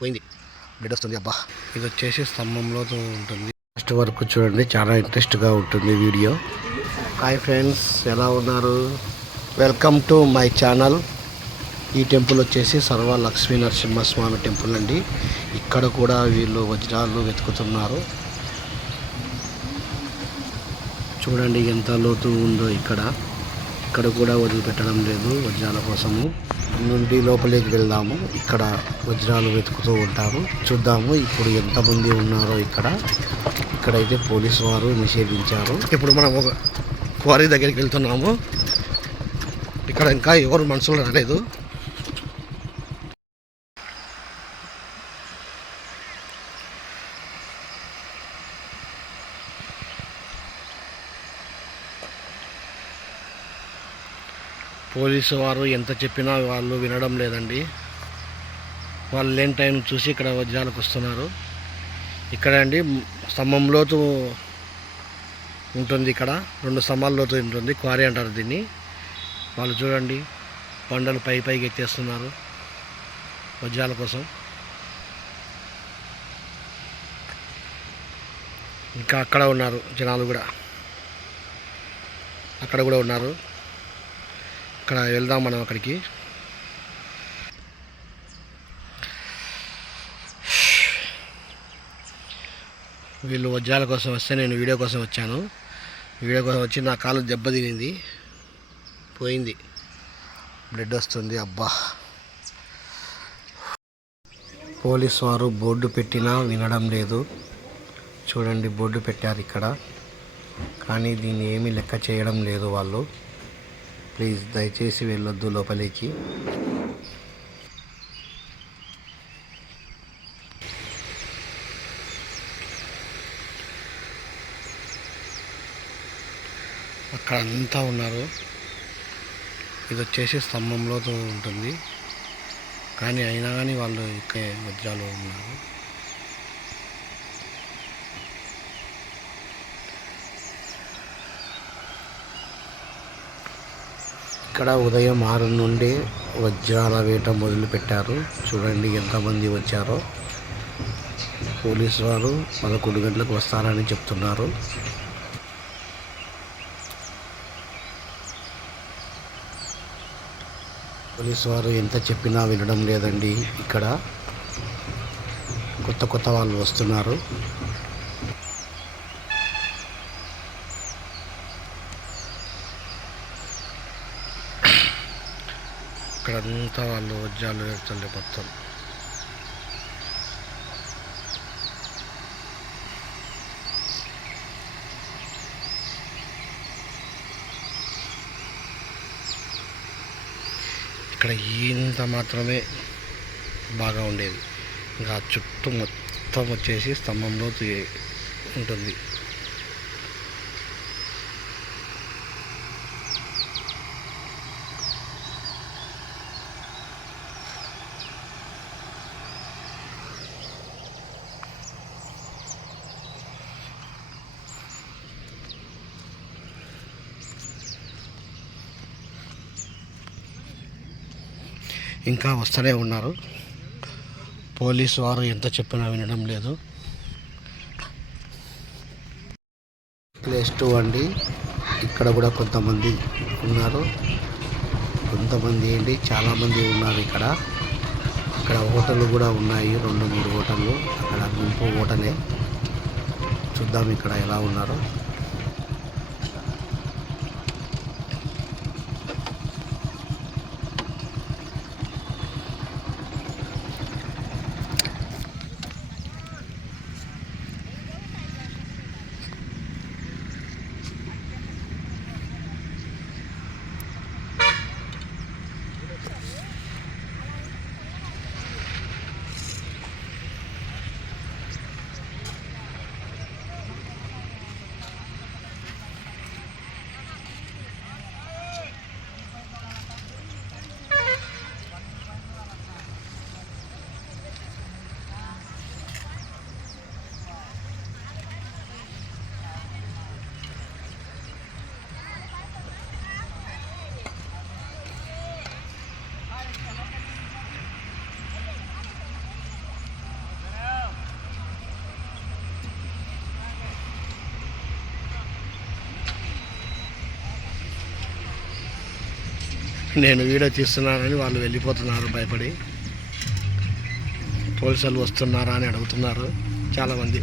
పోయింది. బ్లడ్ వస్తుంది అబ్బా. ఇది వచ్చేసి స్తంభంలో ఉంటుంది. ఫస్ట్ వరకు చూడండి చాలా ఇంట్రెస్ట్గా ఉంటుంది వీడియో. హాయ్ ఫ్రెండ్స్ ఎలా ఉన్నారు? వెల్కమ్ టు మై ఛానల్ ఈ టెంపుల్ వచ్చేసి సర్వ లక్ష్మీ నరసింహస్వామి టెంపుల్ అండి. ఇక్కడ కూడా వీళ్ళు వజ్రాలు వెతుకుతున్నారు. చూడండి ఎంత లోతు ఉందో ఇక్కడ. ఇక్కడ కూడా వదిలిపెట్టడం లేదు వజ్రాల కోసము. నుండి లోపలికి వెళ్దాము. ఇక్కడ వజ్రాలు వెతుకుతూ ఉంటారు చూద్దాము ఇప్పుడు ఎంతమంది ఉన్నారో ఇక్కడ. ఇక్కడైతే పోలీసు వారు నిషేధించారు. ఇప్పుడు మనం ఒక క్వారీ దగ్గరికి వెళ్తున్నాము. ఇక్కడ ఇంకా ఎవరు మనుషులు రాలేదు. పోలీసు వారు ఎంత చెప్పినా వాళ్ళు వినడం లేదండి. వాళ్ళు లేని టైం చూసి ఇక్కడ వజ్రాలకు వస్తున్నారు. ఇక్కడ అండి స్తంభం లోతు ఉంటుంది ఇక్కడ. రెండు స్తంభాల లోతు ఉంటుంది. క్వారీ అంటారు దీన్ని. వాళ్ళు చూడండి బండలు పై పైకి ఎత్తేస్తున్నారు వజ్రాల కోసం. ఇంకా అక్కడ ఉన్నారు జనాలు కూడా. అక్కడ కూడా ఉన్నారు. అక్కడ వెళ్దాం మనం అక్కడికి. వీళ్ళు వజ్రాల కోసం వస్తే నేను వీడియో కోసం వచ్చాను. వీడియో కోసం వచ్చి నా కాలు దెబ్బ తినింది. పోయింది. బ్లడ్ వస్తుంది అబ్బా. పోలీస్ వారు బోర్డు పెట్టినా వినడం లేదు. చూడండి బోర్డు పెట్టారు ఇక్కడ. కానీ దీన్ని ఏమీ లెక్క చేయడం లేదు వాళ్ళు. ప్లీజ్ దయచేసి వెళ్ళొద్దు లోపలికి. అక్కడ అంతా ఉన్నారు. ఇది వచ్చేసి స్తంభంలో ఉంటుంది. కానీ అయినా కానీ వాళ్ళు ఇక్కడ వజ్రాలు ఉన్నారు. ఇక్కడ ఉదయం ఆరు నుండి వజ్రాల వేట మొదలుపెట్టారు. చూడండి ఎంతమంది వచ్చారో. పోలీసు వారు పదకొండు గంటలకు వస్తారని చెప్తున్నారు. పోలీసు వారు ఎంత చెప్పినా వినడం లేదండి. ఇక్కడ కొత్త కొత్త వాళ్ళు వస్తున్నారు. ఇక్కడంతా వాళ్ళు వజ్రాలు వేస్తుండే మొత్తం. ఇక్కడ ఇంత మాత్రమే బాగా ఉండేది. ఇంకా చుట్టూ మొత్తం వచ్చేసి స్తంభంలో తీ- ఉంటుంది. ఇంకా వస్తూనే ఉన్నారు. పోలీసు వారు ఎంత చెప్పినా వినడం లేదు. ప్లేస్ టూ అండి. ఇక్కడ కూడా కొంతమంది ఉన్నారు. కొంతమంది ఏంటి? చాలామంది ఉన్నారు ఇక్కడ. ఇక్కడ హోటళ్ళు కూడా ఉన్నాయి. రెండు మూడు హోటళ్ళు. అక్కడ గుంపు హోటలే. చూద్దాం ఇక్కడ ఎలా ఉన్నారో. నేను వీడియో తీస్తున్నానని వాళ్ళు వెళ్ళిపోతున్నారు భయపడి. పోలీసులు వస్తున్నారా అని అడుగుతున్నారు. చాలామంది.